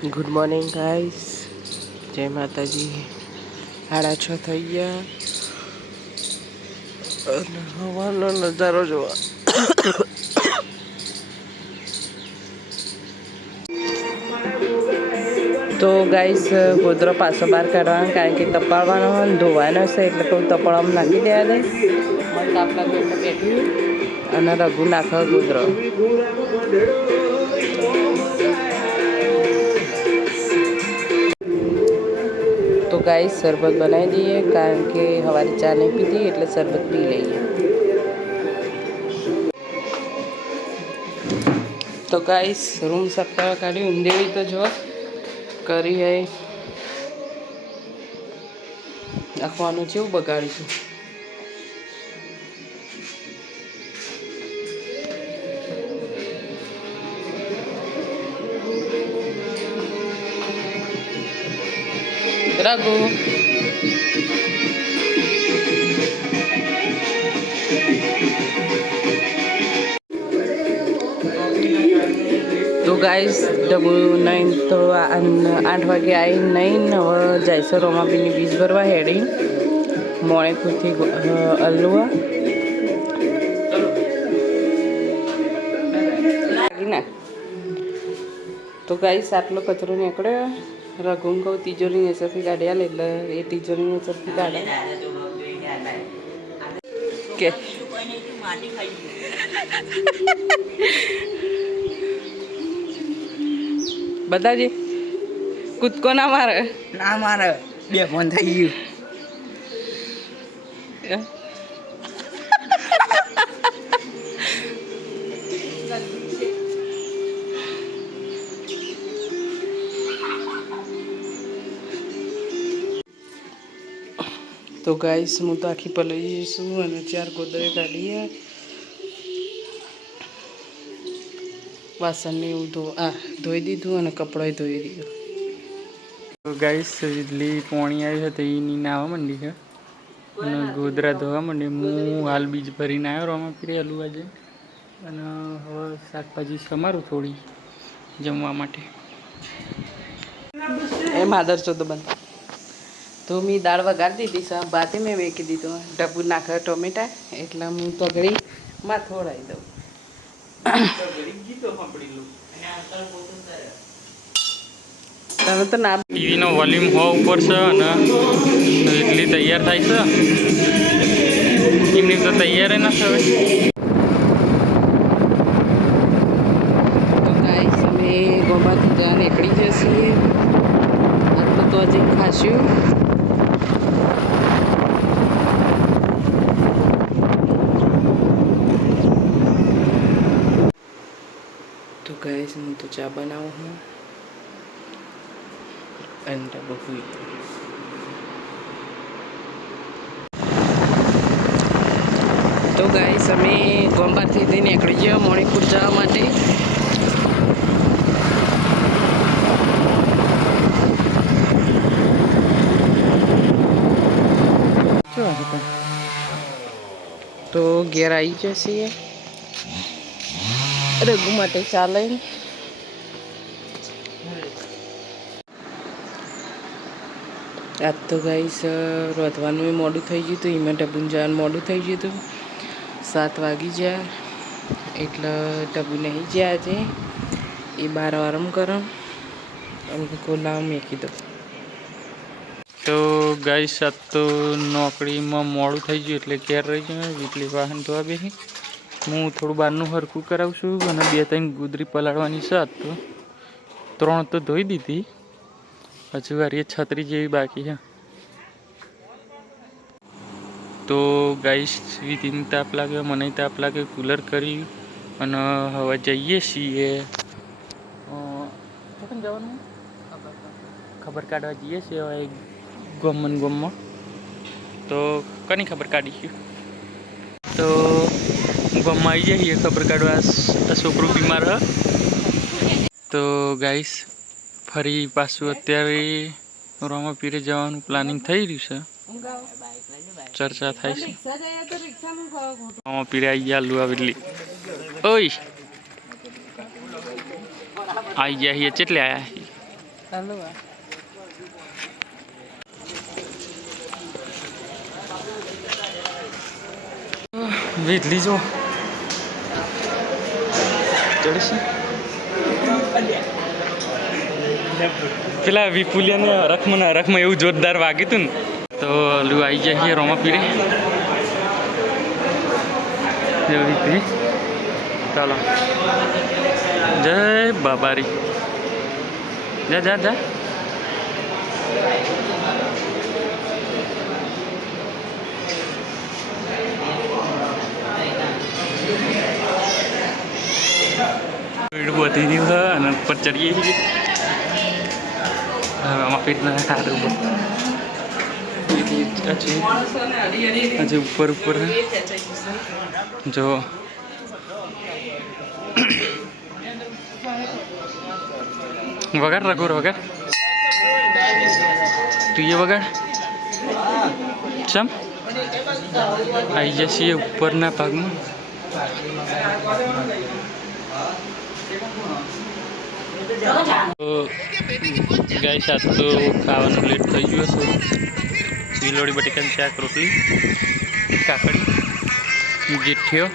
Good morning guys, જય માતાજી. 6:30 થઈ ગયા અને હવાનો નજારો જોવા. તો ગાઈસ ગોદરો પાછો બહાર કાઢવાનો, કારણ કે તપાવવાનો હોય ને ધોવાનો છે, એટલે કહું તપાવવામાં નાખી દેવા દે. મને તાપલા બેઠી અને રઘુ નાખો ગોદરો. તો ગાઈસ શરબત બનાવી દઈએ, કારણ કે સવારે ચા નહીં પીધી એટલે શરબત પી લઈએ. તો ગાઈસ રૂમ સાફ કરવા કાઢી ઊંધેવી તો જો કરી હે નાખવાનું છે, એવું બગાડીશું. રઘુ તો ગાઈસ ડબુ નહીં તો 8 વાગે આવી નહીં. હવે જઈશું રોમાબીની બીજ ભરવા હેડી મોણેકુથી અલ્લુઆ ના. તો ગાઈસ આટલો કચરો નીકળ્યો. રઘુન કહું તિજોરી નેસરથી કાઢ્યા લે, એટલે એ તિજોરી નેસરથી કાઢે કે બતાવજે. કૂદકો ના મારે, ના મારે 2 ફોન થઈ ગયું. તો ગાઈસ હું તો આખી પલળી જઈશું અને 4 ગોદરે કાઢીએ. વાસણને એવું ધોઈ દીધું અને કપડાં ધોઈ દીધું. તો ગાઈસ એટલી પોણી આવી છે, એની નાવા માંડી છે અને ગોદરા ધોવા માંડી. હું હાલ બીજ ભરીને આવ્યો રોમાં પીરે હલું આજે, અને હવે શાકભાજી સમારું થોડી જમવા માટે. એમ આદર છો તો બંધ. તો મેં દાળ વગાડી દીધી છે, ભાતે મેં વેકી દીધું. ડબ્બુ નાખે ટોમેટા, એટલે હું તો ઘડી માં થોડાવી દઉં. તમે તો ના ટીવીનો વોલ્યુમ હોવા ઉપર છે અને એટલી તૈયાર થાય છે, એમની તો તૈયાર ના થવાય. તો ગાઈસ અમે ગોબાથી ત્યાં નીકળી જઈએ. આટલું તો હજી ખાશું. તો ગાઈસ હું તો ચા બનાવું હું અને બહુ. તો ગાઈસ અમે ગોંબાથી થઈને નીકળી ગયા મણિપુર જવા માટે. તો ઘેર આવી જશે રઘુ માટે ચાલે. આજ તો ગાઈસ રોધવાનું મોડું થઈ ગયું હતું, એમાં ડબ્બુને જવાનું મોડું થઈ ગયું હતું. 7 વાગી ગયા એટલે ડબ્બુ નહીં ગયા આજે. એ 12 આરામ કરો અને કોલાવ મેકી દો. તો ગાઈસ આજ તો નોકરીમાં મોડું થઈ ગયું એટલે ઘેર રહી ગયું. વીટલી વાહન ધોવા બેસી હું થોડું બહારનું હરખું કરાવું છું, અને 2-3 ગુદરી પલાળવાની છે. આજ તો 3 તો ધોઈ દીધી, હજુ વારી 36 જેવી બાકી છે. તો ગાઈસ વિધિને તાપ લાગ્યો, મને તાપ લાગ્યો, કુલર કરી અને હવે જઈએ છીએ જવાનું ખબર કાઢવા જઈએ છીએ હવે ગમમાં. તો કની ખબર કાઢીશું, તો ગમમાં આવી જઈએ ખબર કાઢવા. છોકરું બીમાર હ. તો ગાઈસ ફરી પાછું અત્યારે રોમા પીરે જવાનું પ્લાનિંગ થઈ રહ્યું છે, ચર્ચા થાય છે. રોમા પીરે આવી ગયા લુઆ વેલી. ઓય આવી ગયા છીએ, કેટલે આવ્યા છીએ? હાલો વેટલી જો ચડશે પેલા વિપુલિયાને રખમાં એવું જોરદાર વાગ્યું હતું ને તો ઓલું આવી જાય છે રોમા પીરે એવી રીતે ચાલો જય બાબારી જા જા જા વધી રહ્યું છે અને ઉપર ચડીએ છીએ આમાં પીઠના સારું હજી ઉપર જો વગાડ રઘુર વગાડ તું એ વગાડ ચમ આવી જશે ઉપરના ભાગમાં તો ગાય સાથ તો ખાવાનું લેટ થઈ ગયું થોડું ગીલોડી બટેકાની શાક રોટલી કાકડી ગીઠ્યો